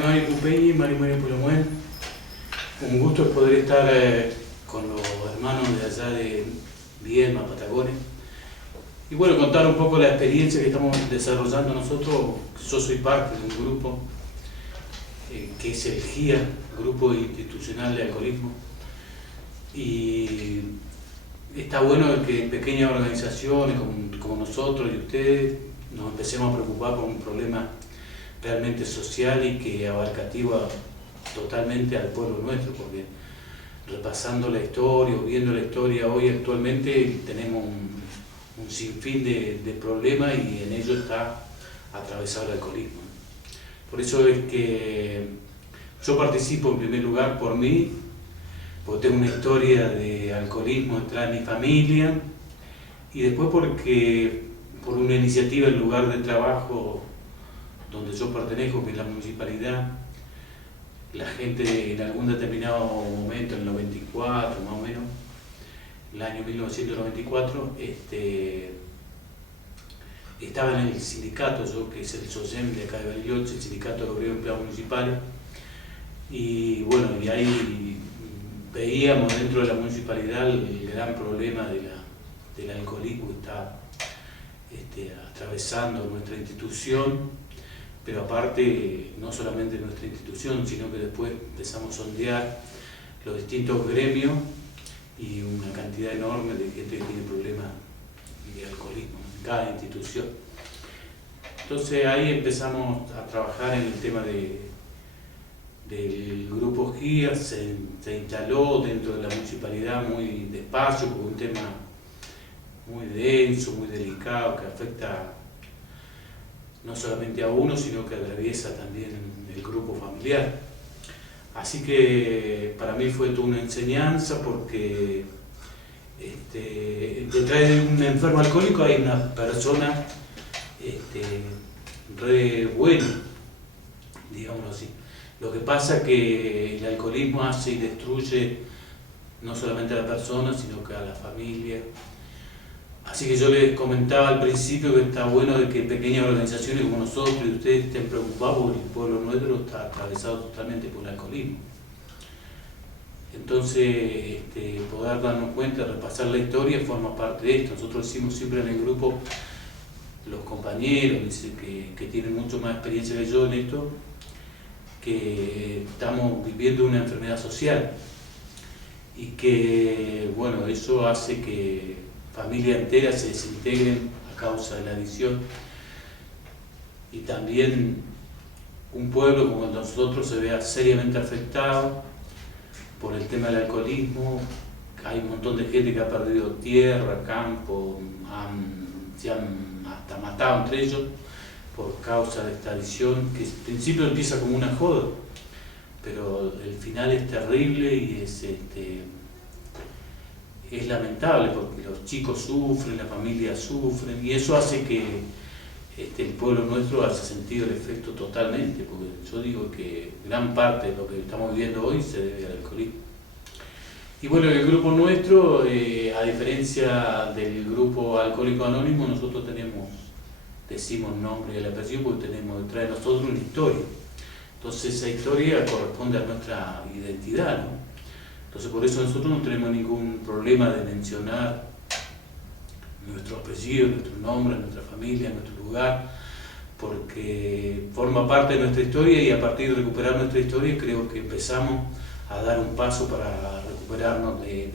Mari Pupeñi, Mari Pulomuen. Un gusto poder estar con los hermanos de allá de Viedma, Patagones. Y bueno, contar un poco la experiencia que estamos desarrollando nosotros. Yo soy parte de un grupo que es el GIA, Grupo Institucional de Alcoholismo. Y está bueno que pequeñas organizaciones como nosotros y ustedes nos empecemos a preocupar por un problema realmente social y que abarcativa totalmente al pueblo nuestro, porque repasando la historia o viendo la historia hoy actualmente tenemos un sinfín de problemas y en ello está atravesado el alcoholismo. Por eso es que yo participo en primer lugar por mí, porque tengo una historia de alcoholismo detrás de mi familia, y después porque por una iniciativa en lugar de trabajo donde yo pertenezco, que es la municipalidad, la gente en algún determinado momento, en el 94 más o menos, el año 1994, estaba en el sindicato, yo que es el SOSEM de acá de Bariloche, el Sindicato de Obreros Empleados Municipales, y bueno, y ahí veíamos dentro de la municipalidad el gran problema del alcoholismo que está atravesando nuestra institución, pero aparte no solamente nuestra institución, sino que después empezamos a sondear los distintos gremios y una cantidad enorme de gente que tiene problemas de alcoholismo en cada institución. Entonces ahí empezamos a trabajar en el tema del grupo GIA, se instaló dentro de la municipalidad muy despacio, porque es un tema muy denso, muy delicado, que afecta no solamente a uno, sino que atraviesa también el grupo familiar. Así que para mí fue toda una enseñanza, porque detrás de un enfermo alcohólico hay una persona re buena, digámoslo así. Lo que pasa es que el alcoholismo hace y destruye no solamente a la persona, sino que a la familia. Así que yo les comentaba al principio que está bueno de que pequeñas organizaciones como nosotros y ustedes estén preocupados, porque el pueblo nuestro está atravesado totalmente por el alcoholismo. Entonces, poder darnos cuenta, repasar la historia, forma parte de esto. Nosotros decimos siempre en el grupo, los compañeros que tienen mucho más experiencia que yo en esto, que estamos viviendo una enfermedad social y que, bueno, eso hace que familias enteras se desintegren a causa de la adicción, y también un pueblo como nosotros se vea seriamente afectado por el tema del alcoholismo. Hay un montón de gente que ha perdido tierra, campo, se han hasta matado entre ellos por causa de esta adicción, que al principio empieza como una joda, pero el final es terrible y es lamentable, porque los chicos sufren, las familias sufren, y eso hace que el pueblo nuestro haya sentido el efecto totalmente, porque yo digo que gran parte de lo que estamos viviendo hoy se debe al alcoholismo. Y bueno, el grupo nuestro, a diferencia del grupo Alcohólico Anónimo, nosotros decimos nombre y el apellido porque tenemos detrás de nosotros una historia. Entonces esa historia corresponde a nuestra identidad, ¿no? Entonces por eso nosotros no tenemos ningún problema de mencionar nuestro apellido, nuestro nombre, nuestra familia, nuestro lugar, porque forma parte de nuestra historia, y a partir de recuperar nuestra historia creo que empezamos a dar un paso para recuperarnos de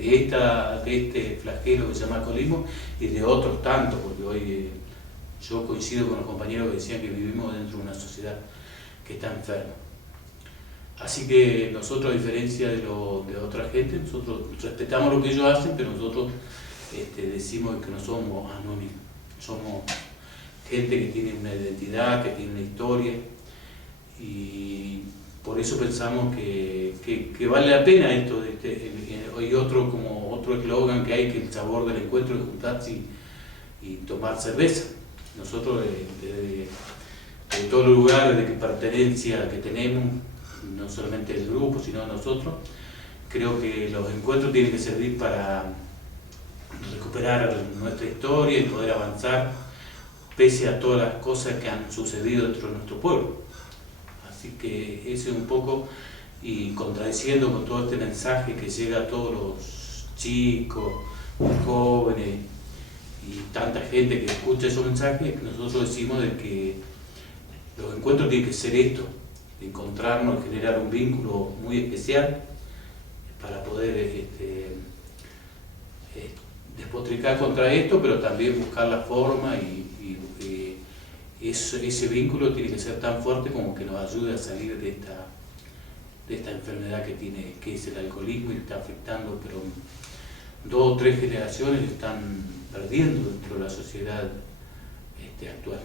este flagelo que se llama alcoholismo y de otros tantos, porque hoy yo coincido con los compañeros que decían que vivimos dentro de una sociedad que está enferma. Así que nosotros, a diferencia de otra gente, nosotros respetamos lo que ellos hacen, pero nosotros decimos que no somos anónimos, somos gente que tiene una identidad, que tiene una historia, y por eso pensamos que vale la pena esto. Hay otro eslogan que hay, que el sabor del encuentro es juntarse y tomar cerveza. Nosotros de todos los lugares de pertenencia que tenemos, no solamente el grupo, sino nosotros, creo que los encuentros tienen que servir para recuperar nuestra historia y poder avanzar pese a todas las cosas que han sucedido dentro de nuestro pueblo. Así que ese es un poco, y contradiciendo con todo este mensaje que llega a todos los chicos, los jóvenes y tanta gente que escucha esos mensajes, nosotros decimos de que los encuentros tienen que ser esto, de encontrarnos, generar un vínculo muy especial para poder despotricar contra esto, pero también buscar la forma y ese vínculo tiene que ser tan fuerte como que nos ayude a salir de esta enfermedad que es el alcoholismo, y está afectando, pero 2 o 3 generaciones están perdiendo dentro de la sociedad actual.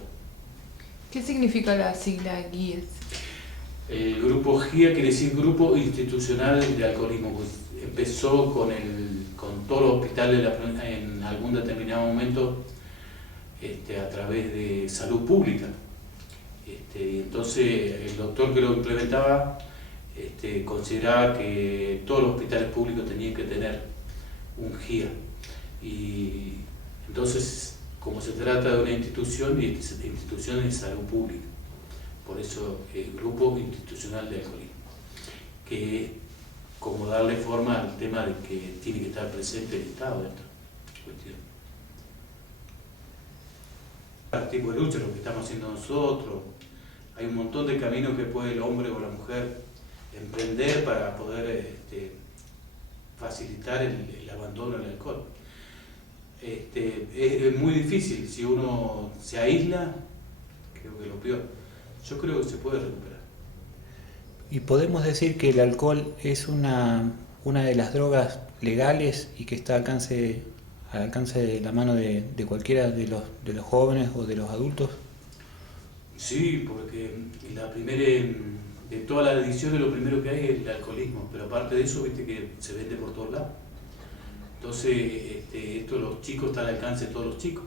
¿Qué significa la sigla GIES? El grupo GIA quiere decir Grupo Institucional de Alcoholismo. Pues empezó con todos los hospitales en algún determinado momento a través de salud pública. Y entonces el doctor que lo implementaba consideraba que todos los hospitales públicos tenían que tener un GIA. Y entonces, como se trata de una institución de salud pública, por eso el Grupo Institucional de Alcoholismo, que es como darle forma al tema de que tiene que estar presente el Estado dentro de la cuestión. El tipo de lucha, lo que estamos haciendo nosotros, hay un montón de caminos que puede el hombre o la mujer emprender para poder facilitar el abandono del alcohol. Es muy difícil, si uno se aísla, creo que lo peor. Yo creo que se puede recuperar. ¿Y podemos decir que el alcohol es una de las drogas legales y que está al alcance de la mano de cualquiera de los jóvenes o de los adultos? Sí, porque de todas las adicciones lo primero que hay es el alcoholismo, pero aparte de eso, viste que se vende por todos lados. Entonces, esto los chicos está al alcance de todos los chicos.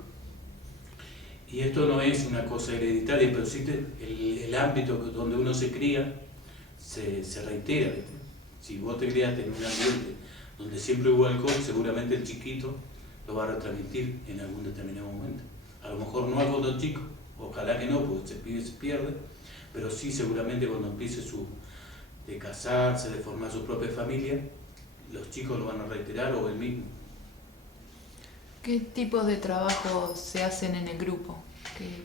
Y esto no es una cosa hereditaria, pero sí el ámbito donde uno se cría se reitera, ¿viste? Si vos te criaste en un ambiente donde siempre hubo alcohol, seguramente el chiquito lo va a retransmitir en algún determinado momento. A lo mejor no al otro chico, ojalá que no, porque ese pibe se pierde, pero sí seguramente cuando empiece de casarse, de formar su propia familia, los chicos lo van a reiterar o él mismo. ¿Qué tipos de trabajo se hacen en el grupo?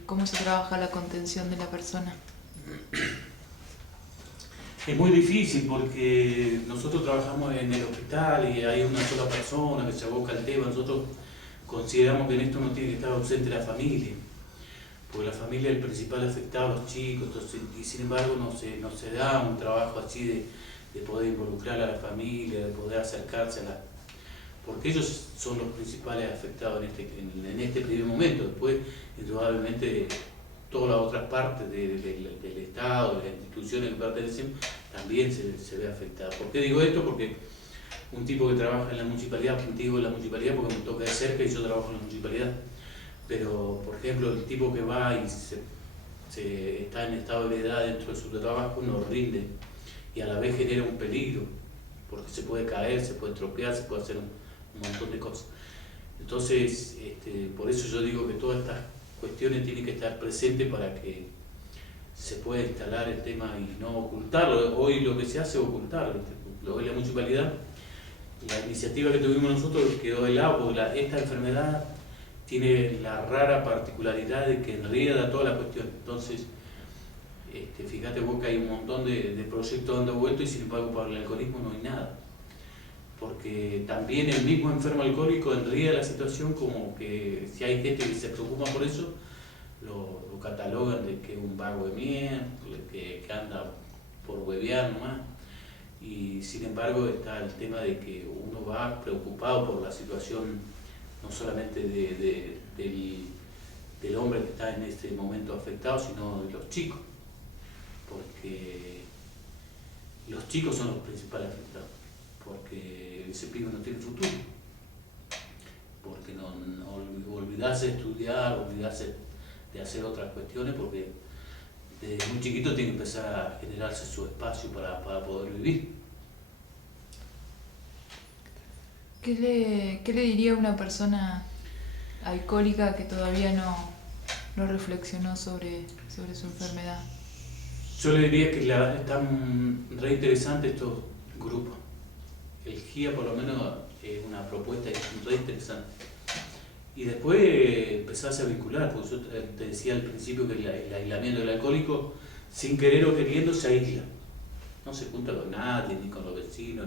¿Cómo se trabaja la contención de la persona? Es muy difícil porque nosotros trabajamos en el hospital y hay una sola persona que se aboca al tema. Nosotros consideramos que en esto no tiene que estar ausente la familia, porque la familia es el principal afectado, los chicos, entonces, y sin embargo no se da un trabajo así de poder involucrar a la familia, de poder acercarse porque ellos son los principales afectados en este primer momento. Después, indudablemente, todas las otras partes del Estado, de las instituciones que pertenecen, también se ve afectada. ¿Por qué digo esto? Porque un tipo que trabaja en la municipalidad, digo en la municipalidad porque me toca de cerca y yo trabajo en la municipalidad, pero por ejemplo el tipo que va y está en estado de ebriedad dentro de su trabajo no rinde y a la vez genera un peligro, porque se puede caer, se puede estropear, se puede hacer un montón de cosas. Entonces, por eso yo digo que todas estas cuestiones tienen que estar presentes para que se pueda instalar el tema y no ocultarlo. Hoy lo que se hace es ocultarlo, lo ve la municipalidad. La iniciativa que tuvimos nosotros quedó de lado, porque esta enfermedad tiene la rara particularidad de que enrieda toda la cuestión. Entonces, fíjate vos que hay un montón de proyectos dando vueltas y sin embargo para el alcoholismo no hay nada. Porque también el mismo enfermo alcohólico enrieda la situación, como que si hay gente que se preocupa por eso, lo catalogan de que es un vago de mierda, que anda por huevear nomás. Y sin embargo está el tema de que uno va preocupado por la situación no solamente del hombre que está en este momento afectado, sino de los chicos, porque los chicos son los principales afectados, porque ese pibe no tiene futuro, porque no olvidarse de estudiar, olvidarse de hacer otras cuestiones, porque desde muy chiquito tiene que empezar a generarse su espacio para poder vivir. ¿Qué le diría a una persona alcohólica que todavía no reflexionó sobre su enfermedad? Yo le diría que están re interesantes estos grupos. El GIA por lo menos es una propuesta re interesante. Y después empezás a vincular, porque yo te decía al principio que el aislamiento del alcohólico, sin querer o queriendo, se aísla. No se junta con nadie, ni con los vecinos.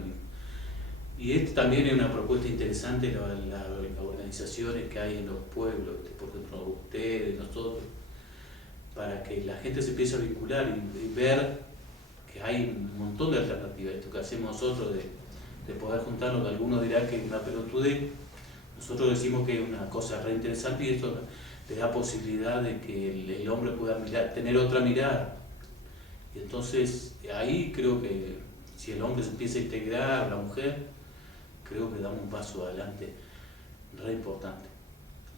Y esto también es una propuesta interesante, las organizaciones que hay en los pueblos, por ejemplo, ustedes, nosotros, para que la gente se empiece a vincular y ver que hay un montón de alternativas. Esto que hacemos nosotros de poder juntarnos, que algunos dirán que es una pelotudez. Nosotros decimos que es una cosa re interesante y esto le da posibilidad de que el hombre pueda tener otra mirada. Y entonces ahí creo que si el hombre se empieza a integrar, la mujer, creo que damos un paso adelante re importante.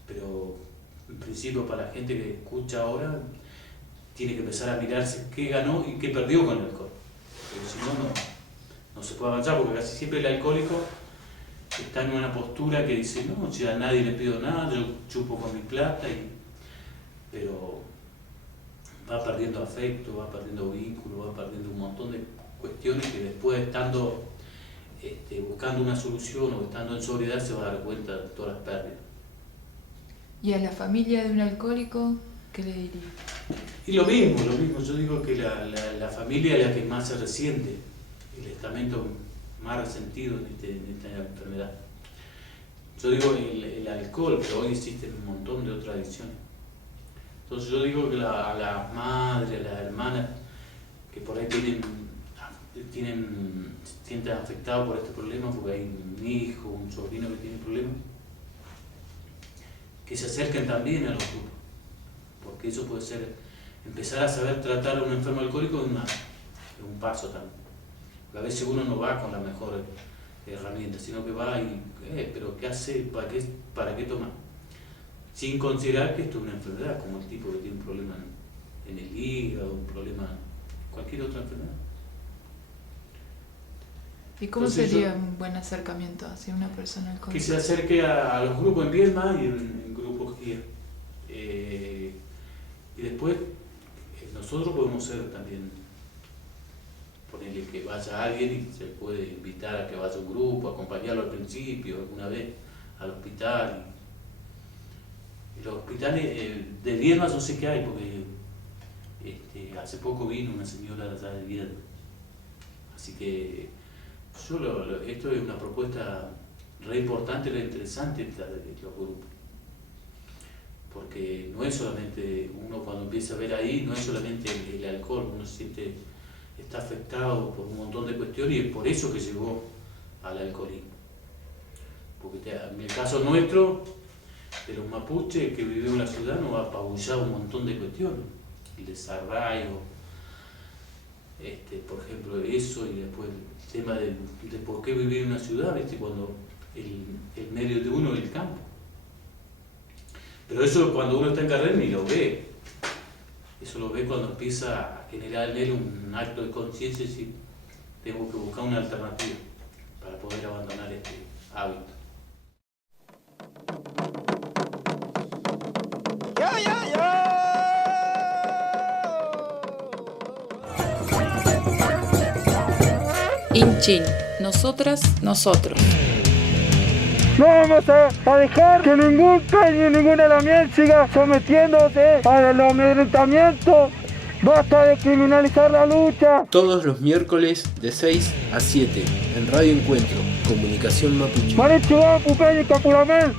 Pero en principio para la gente que escucha ahora, tiene que empezar a mirarse qué ganó y qué perdió con el alcohol. Porque si no, no se puede avanzar, porque casi siempre el alcohólico está en una postura que dice, no, si a nadie le pido nada, yo chupo con mi plata, pero va perdiendo afecto, va perdiendo vínculo, va perdiendo un montón de cuestiones que después estando buscando una solución o estando en sobriedad se va a dar cuenta de todas las pérdidas. ¿Y a la familia de un alcohólico qué le diría? Y lo mismo, yo digo que la familia es la que más se resiente, el estamento más resentido en esta enfermedad. Yo digo el alcohol, pero hoy existen un montón de otras adicciones. Entonces yo digo que a las madres, a las hermanas que por ahí se sienten afectados por este problema, porque hay un hijo, un sobrino que tiene problemas, que se acerquen también a los grupos, porque eso puede ser, empezar a saber tratar a un enfermo alcohólico es un paso también. A veces uno no va con la mejor herramienta, sino que va y, pero ¿qué hace? ¿Para qué toma? Sin considerar que esto es una enfermedad, como el tipo que tiene un problema en el hígado, un problema, cualquier otra enfermedad. ¿Y cómo sería un buen acercamiento hacia una persona alcohólica? Que se acerque a los grupos en Viedma y en grupos GIA. Y después nosotros podemos ser también, ponerle que vaya alguien y se puede invitar a que vaya a un grupo, acompañarlo al principio, alguna vez al hospital. Y los hospitales de Viedma yo sé que hay, porque hace poco vino una señora de allá de Viedma. Así que esto es una propuesta re importante, re interesante de los grupos. Porque no es solamente, uno cuando empieza a ver ahí, no es solamente el alcohol, uno está afectado por un montón de cuestiones y es por eso que llegó al alcoholismo. Porque en el caso nuestro, de los mapuches que vivimos en la ciudad, nos ha apabullado un montón de cuestiones. El desarraigo, por ejemplo, eso, y después el tema de por qué vivir en una ciudad, cuando el medio de uno es el campo. Pero eso cuando uno está en carrera ni lo ve. Eso lo ve cuando empieza a generar en él un acto de conciencia y decir, tengo que buscar una alternativa para poder abandonar este hábito. Inchin, nosotras, nosotros. No vamos a dejar que ningún caño ni ninguna lamiel siga sometiéndose al amedrentamiento. Basta de criminalizar la lucha. Todos los miércoles de 6 a 7 en Radio Encuentro, Comunicación Mapuche. Marichuá, Pupeño y Caculamén.